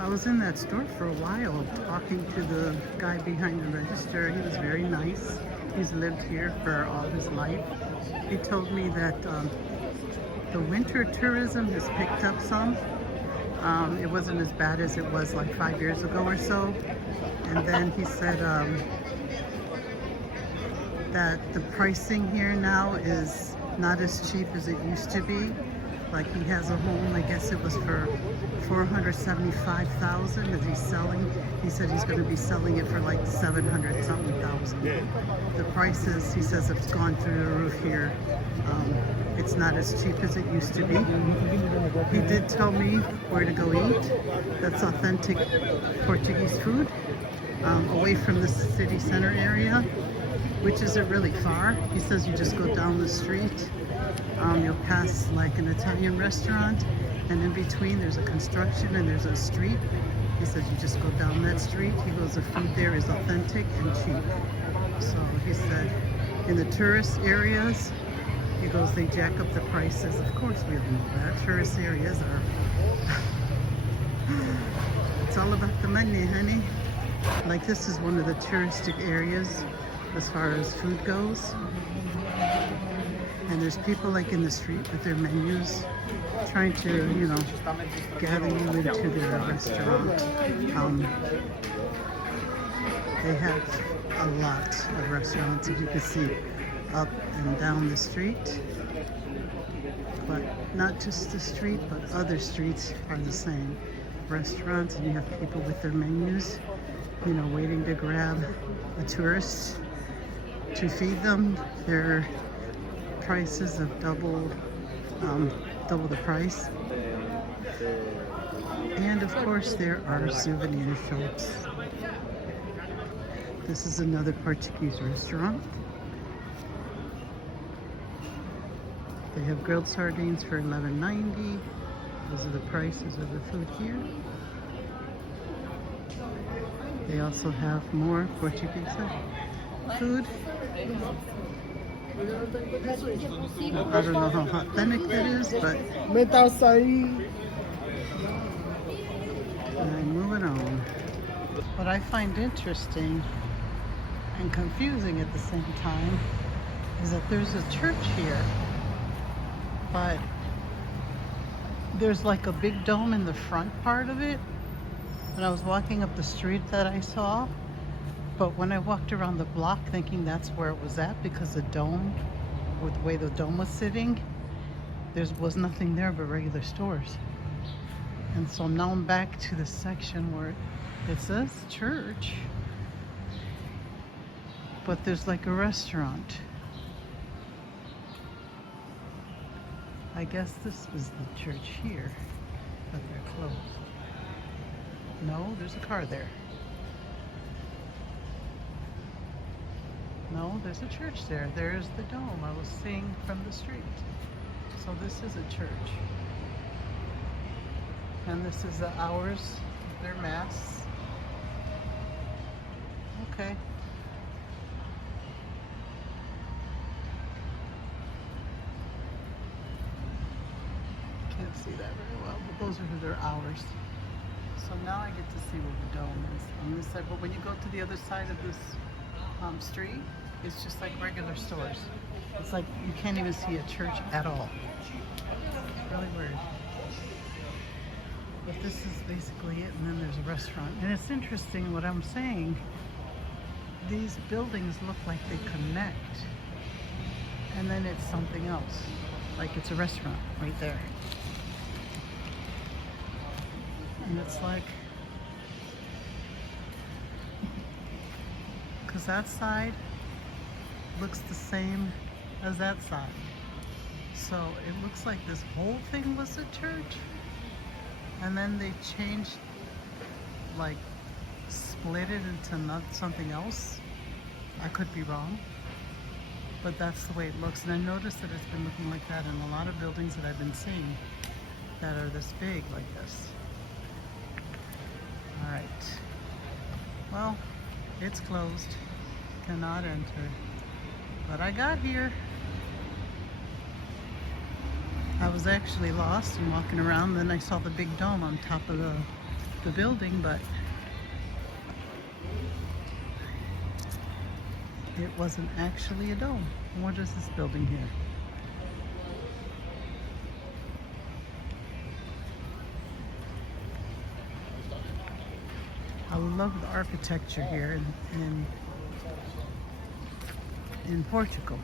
I was in that store for a while talking to the guy behind the register. He was very nice. He's lived here for all his life. He told me that the winter tourism has picked up some. It wasn't as bad as it was like 5 years ago or so. And then he said that the pricing here now is not as cheap as it used to be. Like he has a home, I guess it was for $475,000 that he's selling. He said he's going to be selling it for like 700 something thousand. The prices, he says, have gone through the roof here. It's not as cheap as it used to be. He did tell me where to go eat. That's authentic Portuguese food, away from the city center area, which isn't really far. He says you just go down the street. You'll pass like an Italian restaurant, and in between there's a construction and there's a street. He says you just go down that street. He goes, the food there is authentic and cheap. So he said in the tourist areas, he goes, they jack up the prices. Of course we all know that. Tourist areas are, it's all about the money, honey. Like this is one of the touristic areas as far as food goes. And there's people like in the street with their menus trying to, you know, gather you into their restaurant. They have a lot of restaurants, as you can see, up and down the street. But not just the street, but other streets are the same. Restaurants, and you have people with their menus, you know, waiting to grab a tourist to feed them. Their prices of double the price. And of course there are souvenir shops. This is another Portuguese restaurant. They have grilled sardines for $11.90. Those are the prices of the food here. They also have more Portuguese food. I don't know how authentic that is, but I'm moving on. What I find interesting and confusing at the same time is that there's a church here, but there's like a big dome in the front part of it. When I was walking up the street that I saw, but when I walked around the block thinking that's where it was at, because the dome, with the way the dome was sitting, there was nothing there but regular stores. And so now I'm back to the section where it says church, but there's like a restaurant. I guess this was the church here, but they're closed. No, there's a car there. No, there's a church there. There's the dome I was seeing from the street. So this is a church. And this is the hours of their mass. Okay. Can't see that very well, but those are their hours. So now I get to see where the dome is on this side. But when you go to the other side of this street, it's just like regular stores. It's like you can't even see a church at all. It's really weird. But this is basically it, and then there's a restaurant. And it's interesting what I'm saying. These buildings look like they connect, and then it's something else. Like it's a restaurant right there. And it's like, because that side looks the same as that side. So it looks like this whole thing was a church, and then they changed, like split it into not something else. I could be wrong, but that's the way it looks. And I noticed that it's been looking like that in a lot of buildings that I've been seeing that are this big like this. All right, well, it's closed, cannot enter, but I got here. I was actually lost and walking around, then I saw the big dome on top of the the building, but it wasn't actually a dome. What is this building here? I love the architecture here in Portugal.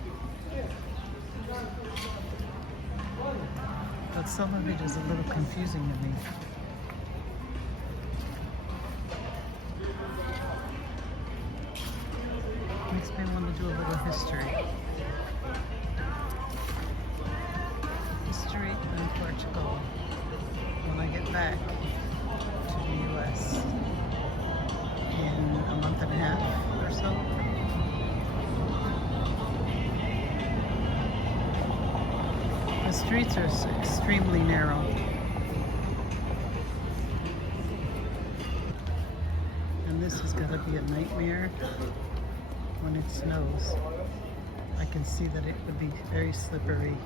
But some of it is a little confusing to me. Makes me want to do a little history. History in Portugal when I get back to the US in a month and a half or so. The streets are extremely narrow. And this is going to be a nightmare when it snows. I can see that it would be very slippery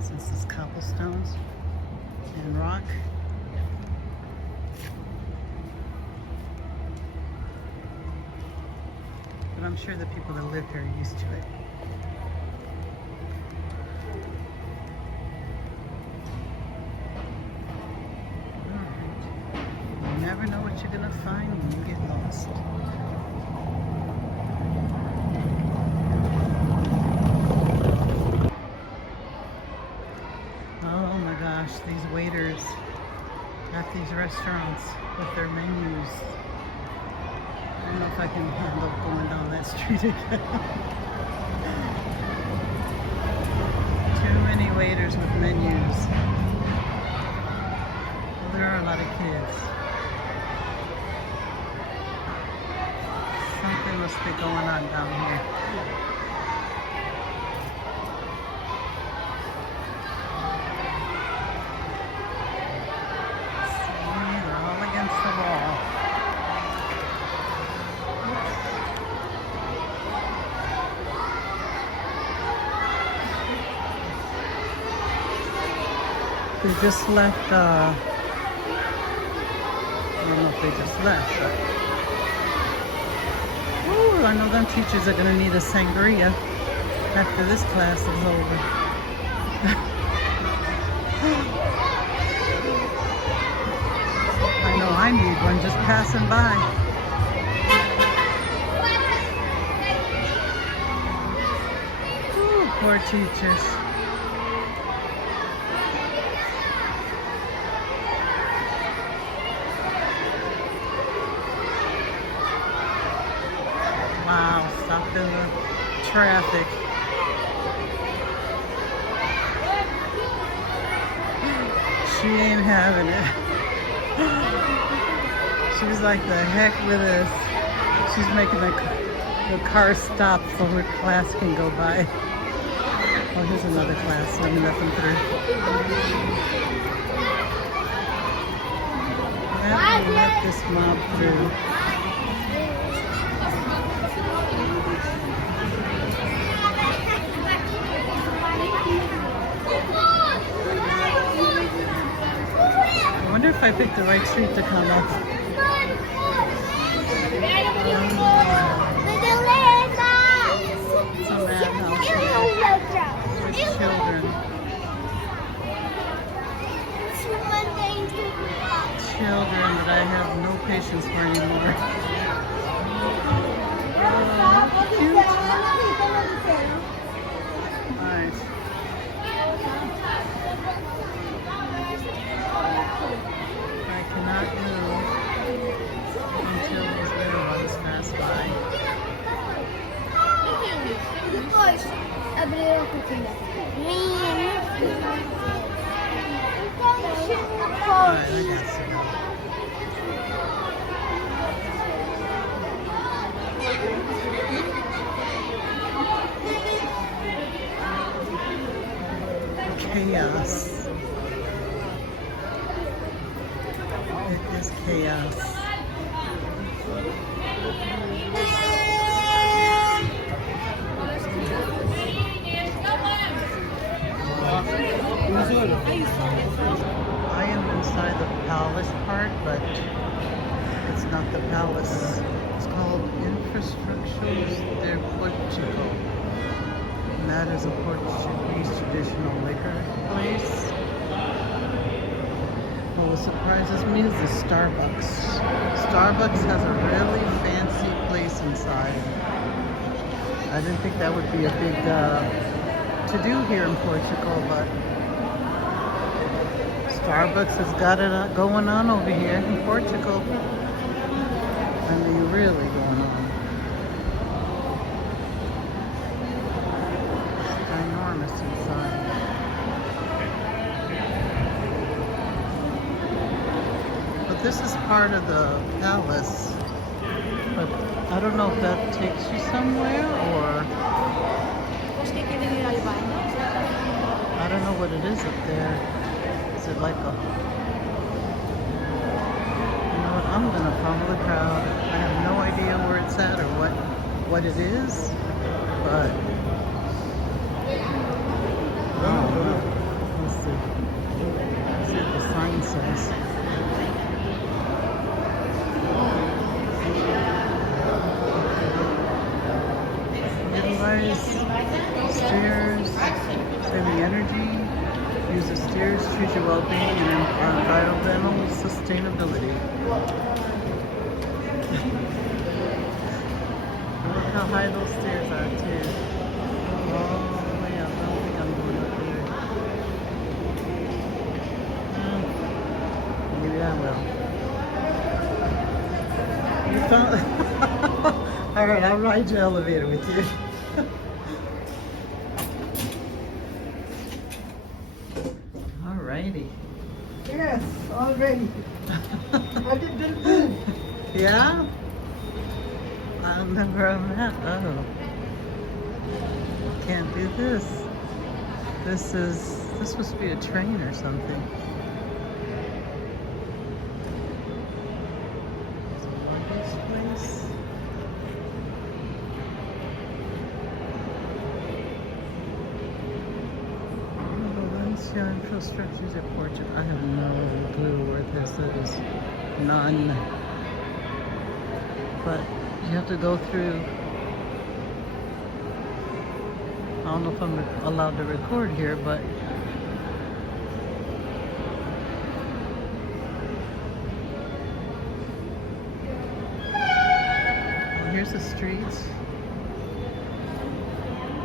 since it's cobblestones and rock. But I'm sure the people that live here are used to it. Alright. You never know what you're gonna find when you get lost. Oh my gosh, these waiters at these restaurants with their menus. I don't know if I can handle going down that street again. Too many waiters with menus. Well, there are a lot of kids. Something must be going on down here. They just left, I don't know if they just left, but ooh, I know them teachers are going to need a sangria after this class is over. I know I need one just passing by. Ooh, poor teachers. Wow, stopped in the traffic. She ain't having it. She was like, the heck with this. She's making the car stop so her class can go by. Oh, here's another class. Let me let them through. Let me let this mob through. I wonder if I picked the right street to come up. It's a madhouse here with children. Children that I have no patience for anymore. Cute. Alright. I cannot move until these little ones pass by. Abrir a cortina. Alright, I guess so. Chaos. It is chaos. I am inside the palace part, but It's not the palace. It's called Infrastructures de Portugal. And that is a Portuguese traditional liquor place. Well, what surprises me is the Starbucks. Starbucks has a really fancy place inside. I didn't think that would be a big to-do here in Portugal, but Starbucks has got it going on over here in Portugal. I mean, really going on. It's ginormous inside. But this is part of the palace. But I don't know if that takes you somewhere or... I don't know what it is up there. Is it like a... You know what? I'm gonna follow the crowd. I have no idea where it's at or what it is, but... Let's see. Let's see what the sign says. Stairs, saving energy, use the stairs, choose your well-being and environmental sustainability. Look how high those stairs are too. All the way up. I don't think I'm going up there. Maybe I will. You found... Alright, I'll ride your elevator with you. Alrighty. Yes, already. I didn't move. Yeah? I remember I'm at. Oh. Can't do this. This must be a train or something. Is it luggage place? Valencia infrastructures at Portugal. I have no clue where this is. None. But you have to go through. I don't know if I'm allowed to record here, but well, here's the streets.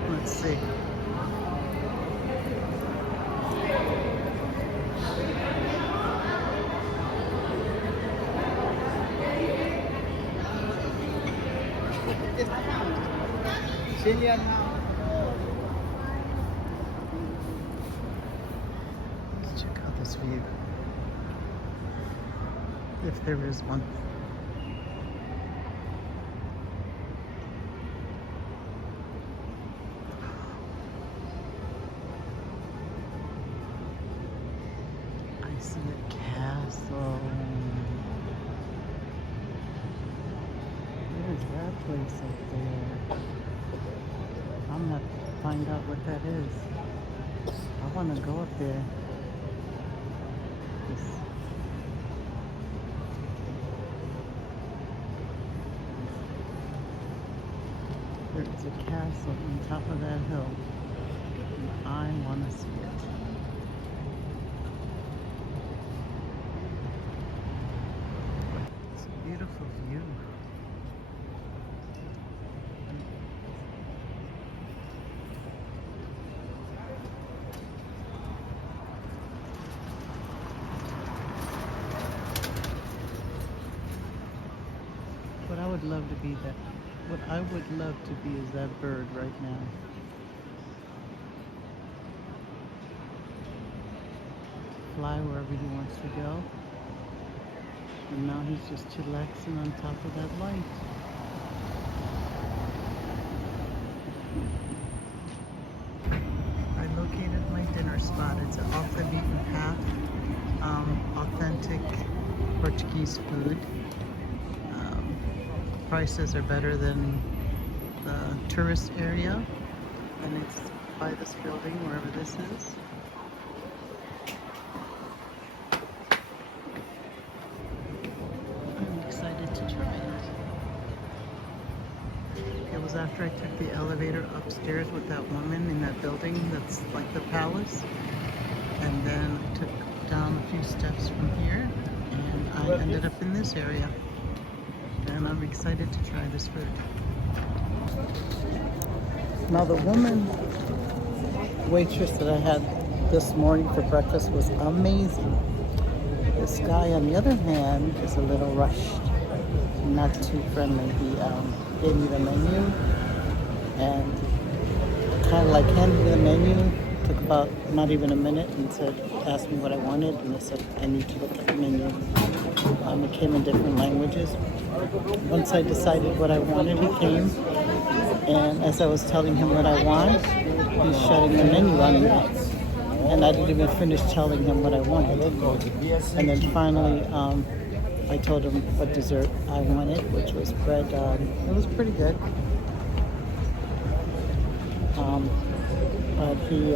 Let's see. Let's check out this view. If there is one. I see a castle. What is that place up there? I'm gonna have to find out what that is. I want to go up there. There's a castle on top of that hill. And I want to see it. It's a beautiful view. What I would love to be that. What I would love to be is that bird right now. Fly wherever he wants to go. And now he's just chillaxing on top of that light. I located my dinner spot. It's off the beaten path. Authentic Portuguese food. Prices are better than the tourist area, and it's by this building, wherever this is. I'm excited to try it. It was after I took the elevator upstairs with that woman in that building that's like the palace. And then I took down a few steps from here and I ended up in this area. And I'm excited to try this food. Now the woman waitress that I had this morning for breakfast was amazing. This guy, on the other hand, is a little rushed, not too friendly. He gave me the menu and kind of like handed me the menu. Took about not even a minute and asked me what I wanted, and I said, I need to look at the menu. It came in different languages. Once I decided what I wanted, he came, and as I was telling him what I want, he's shutting the menu on me. And I didn't even finish telling him what I wanted. And then finally, I told him what dessert I wanted, which was bread. It was pretty good. But he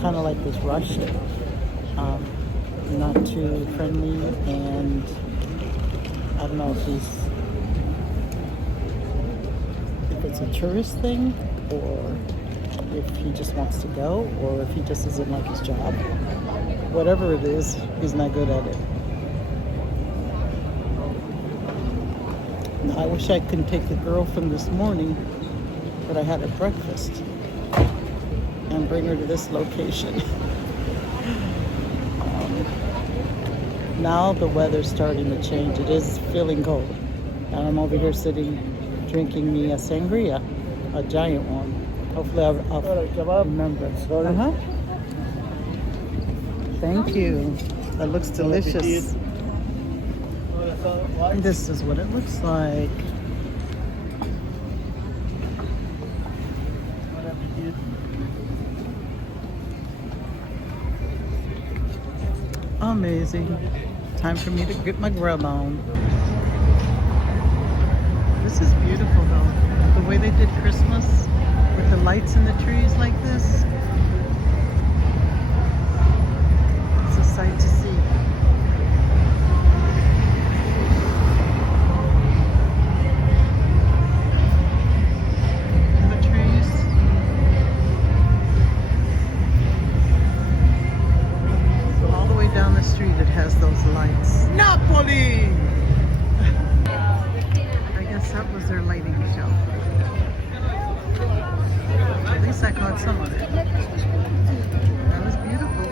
kind of like was rushed, not too friendly, and I don't know if it's a tourist thing, or if he just wants to go, or if he just doesn't like his job. Whatever it is, he's not good at it. Now, I wish I could take the girl from this morning that I had at breakfast and bring her to this location. Now the weather's starting to change. It is feeling cold. And I'm over here sitting, drinking me a sangria, a giant one. Hopefully I'll remember. Uh-huh. Thank you. That looks delicious. And this is what it looks like. Amazing. Time for me to get my grub on. This is beautiful though. The way they did Christmas with the lights in the trees like this. It's a sight to see. And the trees. All the way down the street it has those lights. Napoli! I guess that was their lighting show. At least I caught some of it. That was beautiful.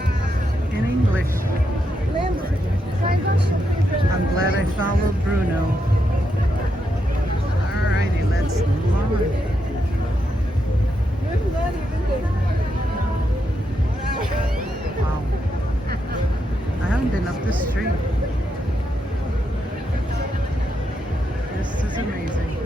In English. I'm glad I followed Bruno. Alrighty, let's move on. Wow. I haven't been up this street. This is amazing.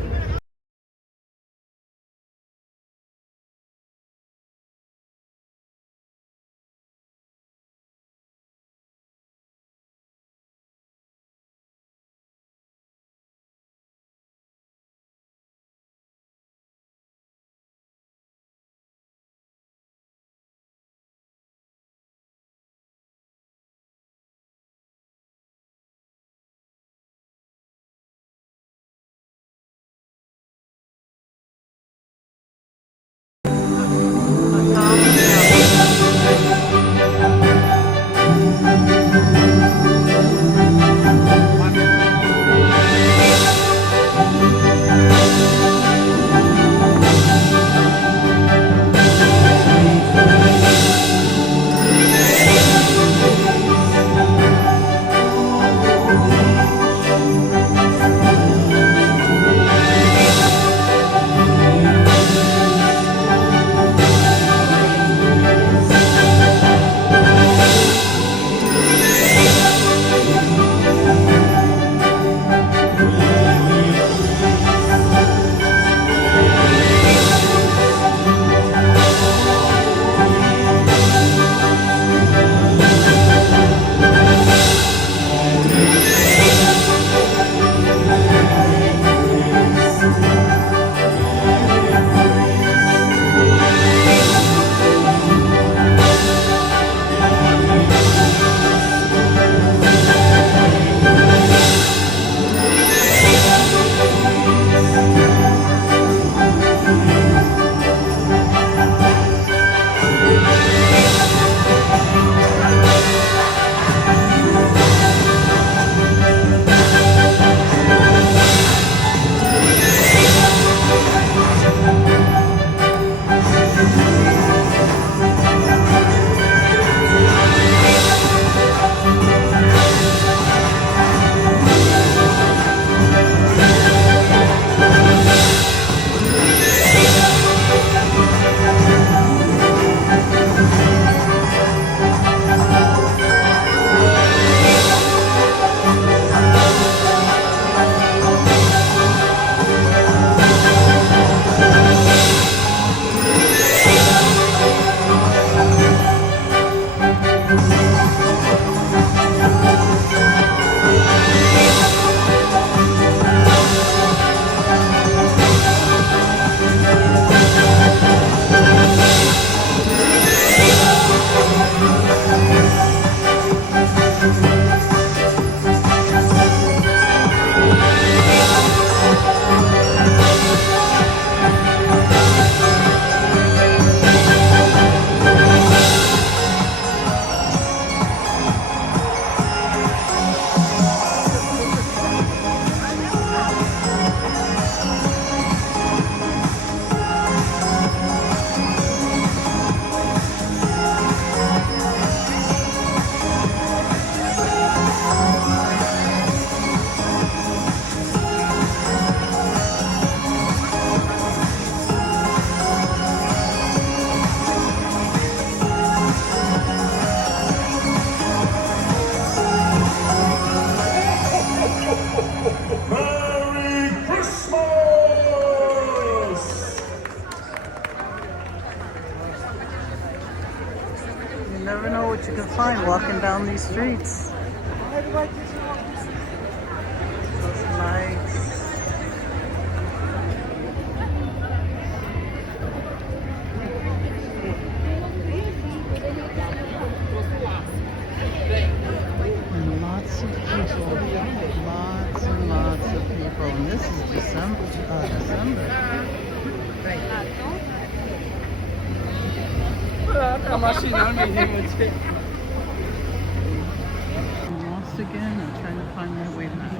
Merry Christmas! You never know what you can find walking down these streets. Those lights. And lots of people. Lots and lots of people. And this is December. I'm lost again. I'm trying to find my way back.